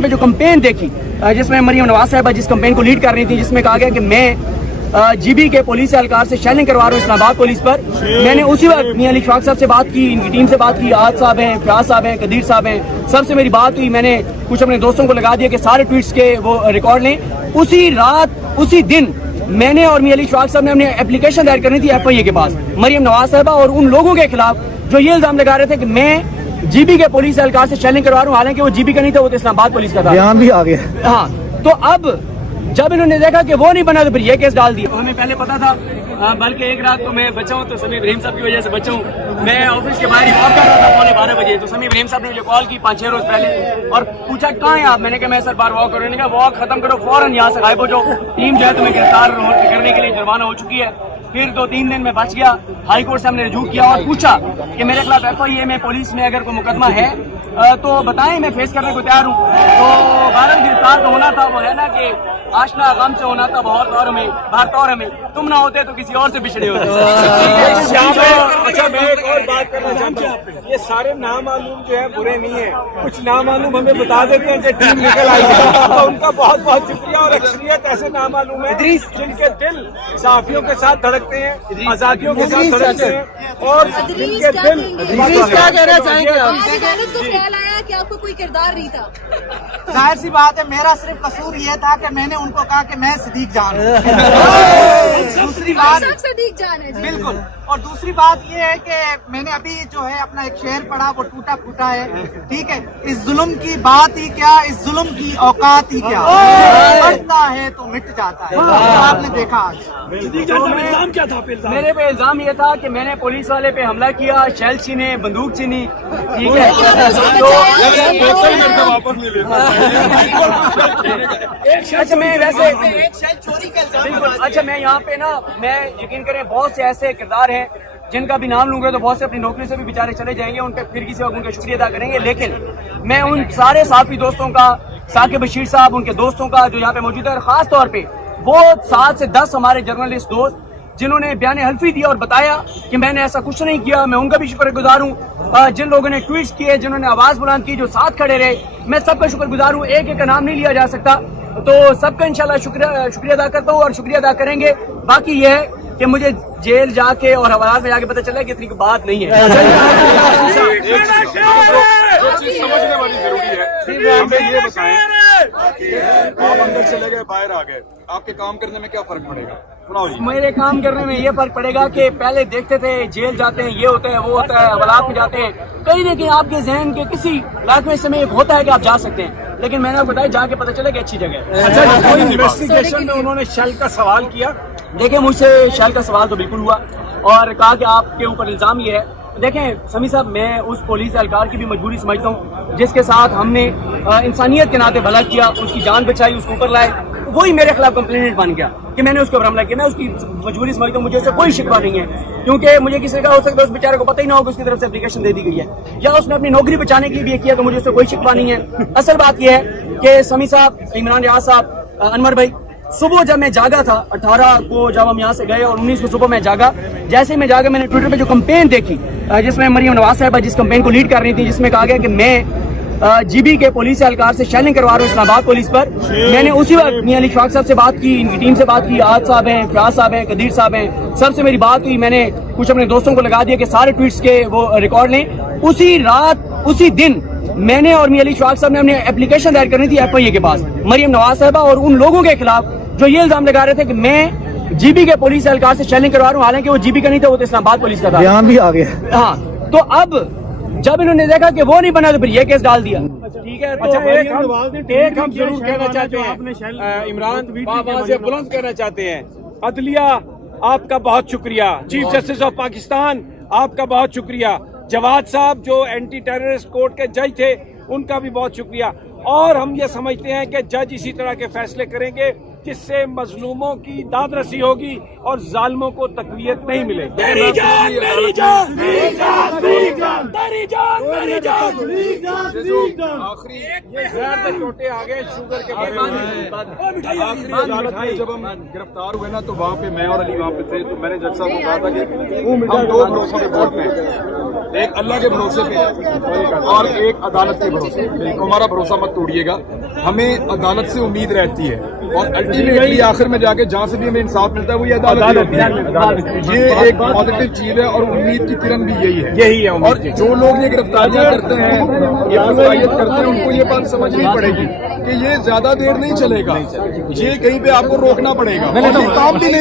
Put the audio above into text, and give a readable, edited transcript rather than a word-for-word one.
Twitter पे जो campaign देखी जिसमें मरियम नवाज साहिबा जिस कंपेन को लीड कर रही थी, जिसमें कहा गया कि मैं जीबी के पुलिस एहलकार से शेलिंग करवा रहा हूँ इस्लामाबाद पुलिस पर, मैंने उसी वक्त मियां अली इशफाक साहब से बात की, इनकी टीम से बात की, आज साहब हैं, फयाज साहब हैं, कदीर साहब हैं, सबसे मेरी बात हुई। मैंने कुछ अपने दोस्तों को लगा दिया कि सारे ट्वीट्स के वो रिकॉर्ड लें। उसी रात उसी दिन मैंने और मियां अली इशफाक साहब ने अपने एप्लीकेशन दायर करनी थी FIA के पास मरियम नवाज साहिबा और उन लोगों के खिलाफ जो ये इल्जाम लगा रहे थे कि मैं जीबी के पुलिस एहलकार से शेलिंग करवा रहा हूँ, हालांकि वो जीबी का नहीं था, वो तो इस्लामाबाद पुलिस का था। बयान भी आ गया। हाँ, तो अब जब इन्होंने देखा कि वो नहीं बना तो फिर ये केस डाल दिया। हमें पहले पता था, बल्कि एक रात तो मैं बचा हूँ तो समी इब्राहिम साहब की वजह से बचा हूँ। मैं ऑफिस के बाहर ही वॉक कर रहा था 12:15 बजे, तो समी इब्राहिम साहब ने मुझे कॉल की 5-6 रोज पहले और पूछा कहाँ हैं आप। मैंने कहा मैं सर बाहर वॉक कर रहा हूँ। मैंने कहा वॉक खत्म करो, फौरन यहाँ से गायब हो जाओ, टीम जो है तुम्हें गिरफ्तार करने के लिए जुर्माना हो चुकी है। फिर 2-3 दिन में बच गया। हाई कोर्ट से हमने रजू किया और पूछा कि मेरे खिलाफ FIA में पुलिस में अगर कोई मुकदमा है तो बताएं, मैं फेस करने को तैयार हूँ। तो 12 गिरफ्तार तो होना था, वो है ना कि आशना गम से होना था बहुत, और हमें तुम ना होते तो किसी और से बिछड़े होते। अच्छा, मैं एक और बात करना चाहता हूँ, ये सारे नामालूम जो है बुरे नहीं है, कुछ नामालूम हमें बता देते हैं जो टीम निकल आई है, तो उनका बहुत बहुत शुक्रिया। और अक्सरियत ऐसे नामालूम है जिनके दिल साफियों के साथ धड़कते हैं, आजादियों के साथ धड़कते हैं, और जिनके दिल क्या कहना चाहेंगे आप? आया कि आपको कोई किरदार नहीं था। जाहिर सी बात है, मेरा सिर्फ कसूर ये था कि मैंने उनको कहा कि मैं सिद्दीक जान हूँ। दूसरी बात सिद्दीक जान है बिल्कुल, और दूसरी बात ये है कि मैंने अभी जो है अपना एक शेर पढ़ा, वो टूटा फूटा है, ठीक है। इस जुल्म की बात ही क्या, इस जुल्म की औकात ही क्या, बढ़ता है तो मिट जाता है। आपने देखा आज क्या था? मेरे पे इल्जाम ये था कि मैंने पुलिस वाले पे हमला किया, शेल छीने, बंदूक छीनी, ठीक है। अच्छा, मैं वैसे बिल्कुल, अच्छा मैं यहाँ पे ना, मैं यकीन करें बहुत से ऐसे किरदार हैं जिनका भी नाम लूंगा तो बहुत से अपनी नौकरी से भी बेचारे चले जाएंगे, उन पे फिर किसी वक्त उनका शुक्रिया अदा करेंगे। लेकिन मैं उन सारे साथी दोस्तों का, साकिब बशीर साहब, उनके दोस्तों का जो यहाँ पे मौजूद है, और खास तौर पे वो 7 से 10 हमारे जर्नलिस्ट दोस्त जिन्होंने बयान हल्फी दिया और बताया कि मैंने ऐसा कुछ नहीं किया, मैं उनका भी शुक्रगुजार हूँ। जिन लोगों ने ट्वीट्स किए, जिन्होंने आवाज बुलंद की, जो साथ खड़े रहे, मैं सबका शुक्रगुजार हूँ। एक एक का नाम नहीं लिया जा सकता, तो सबका इंशाल्लाह शुक्रिया अदा करता हूँ और शुक्रिया अदा करेंगे। बाकी यह है कि मुझे जेल जाके और हवालात में जाके पता चला कि इतनी बात नहीं है। समझने वाली जरूरी है, हमें ये बताएं, आप अंदर चले गए, बाहर आ गए, आपके काम करने में क्या फर्क पड़ेगा? मेरे काम करने में ये फर्क पड़ेगा कि पहले देखते थे जेल जाते हैं, ये होता है, वो होता है, हवालात में जाते हैं, कहीं ना कहीं आपके जहन के किसी इलाके में समय होता है कि आप जा सकते हैं, लेकिन मैंने आपको बताया जाके पता चला कि अच्छी जगह है। अच्छा, कोई इन्वेस्टिगेशन में उन्होंने शेल का सवाल किया? देखिए, मुझसे शेल का सवाल तो बिल्कुल हुआ और कहा कि आपके ऊपर इल्जाम ये है। देखें समी साहब, मैं उस पुलिस एहलकार की भी मजबूरी समझता हूँ जिसके साथ हमने इंसानियत के नाते भला किया, उसकी जान बचाई, उसको ऊपर लाए, वही मेरे खिलाफ कंप्लेंट बन गया कि मैंने उसके ऊपर हमला किया। मैं उसकी मजबूरी समझता हूँ, मुझे उससे कोई शिकवा नहीं है, क्योंकि मुझे किसी का हो सकता है उस बेचारे को पता ही ना हो कि उसकी तरफ से एप्लीकेशन दे दी गई है, या उसने अपनी नौकरी बचाने के लिए किया, तो मुझे उससे कोई शिकवा नहीं है। असल बात यह है कि समी साहब, इमरान रियाज साहब, अनवर भाई, सुबह जब मैं जागा था 18 को, जब हम यहाँ से गए और 19 को सुबह मैं जागा, जैसे मैं जागा मैंने ट्विटर पे जो कंपेन देखी जिसमें मरियम नवाज साहिबा जिस कंपेन को लीड कर रही थी, जिसमें कहा गया कि मैं जीबी के पुलिस एहलकार से शेलिंग करवा रहा हूँ इस्लामाबाद पुलिस पर, मैंने उसी वक्त मियां अली इशफाक साहब से बात की, इनकी टीम से बात की, आज साहब हैं, फयाज साहब हैं, कदीर साहब हैं, सबसे मेरी बात हुई। मैंने कुछ अपने दोस्तों को लगा दिया कि सारे ट्वीट्स के वो रिकॉर्ड लें। उसी रात उसी दिन मैंने और मियां अली इशफाक साहब ने अपने एप्लीकेशन दायर करनी थी FIA के पास मरियम नवाज साहिबा और उन लोगों के खिलाफ जो ये इल्जाम लगा रहे थे कि मैं जीबी के पुलिस एहलकार से शेलिंग करवा रहा हूँ, हालांकि वो जीबी का नहीं था, वो तो इस्लामाबाद पुलिस का था। बयान भी आ गया। हाँ, तो अब जब इन्होंने देखा कि वो नहीं बना तो फिर ये केस डाल दिया। ठीक है, अच्छा, एक हम जरूर कहना चाहते हैं, इमरान आवाज़ बुलंद करना चाहते हैं, अदलिया आपका बहुत शुक्रिया, चीफ जस्टिस ऑफ पाकिस्तान आपका बहुत शुक्रिया, जवाद साहब जो एंटी टेररिस्ट कोर्ट के जज थे उनका भी बहुत शुक्रिया। और हम ये समझते हैं कि जज इसी तरह के फैसले करेंगे जिससे मजलूमों की दादरसी होगी और जालिमों को तकवीयत नहीं मिलेगी। आखिरी छोटे आ गए शुगर के आखिरी जब हम गिरफ्तार हुए ना, तो वहाँ पे मैं और अली वहाँ पे थे, तो मैंने जज साहब को कहा था कि हम 2 भरोसों पे बोलते हैं, एक अल्लाह के भरोसे पे और एक अदालत के भरोसे पे। हमारा भरोसा मत तोड़िएगा, ہمیں عدالت سے امید رہتی ہے اور الٹیمیٹلی آخر میں جا کے جہاں سے بھی ہمیں انصاف ملتا ہے وہ یہ عدالت ہوتی ہے. یہ ایک پازیٹیو چیز ہے اور امید کی کرن بھی یہی ہے. اور جو لوگ یہ گرفتاریاں کرتے ہیں, یہ فضائیت کرتے ہیں, ان کو یہ بات سمجھنی پڑے گی کہ یہ زیادہ دیر نہیں چلے گا, یہ کہیں پہ آپ کو روکنا پڑے گا, اور یہ کام بھی نہیں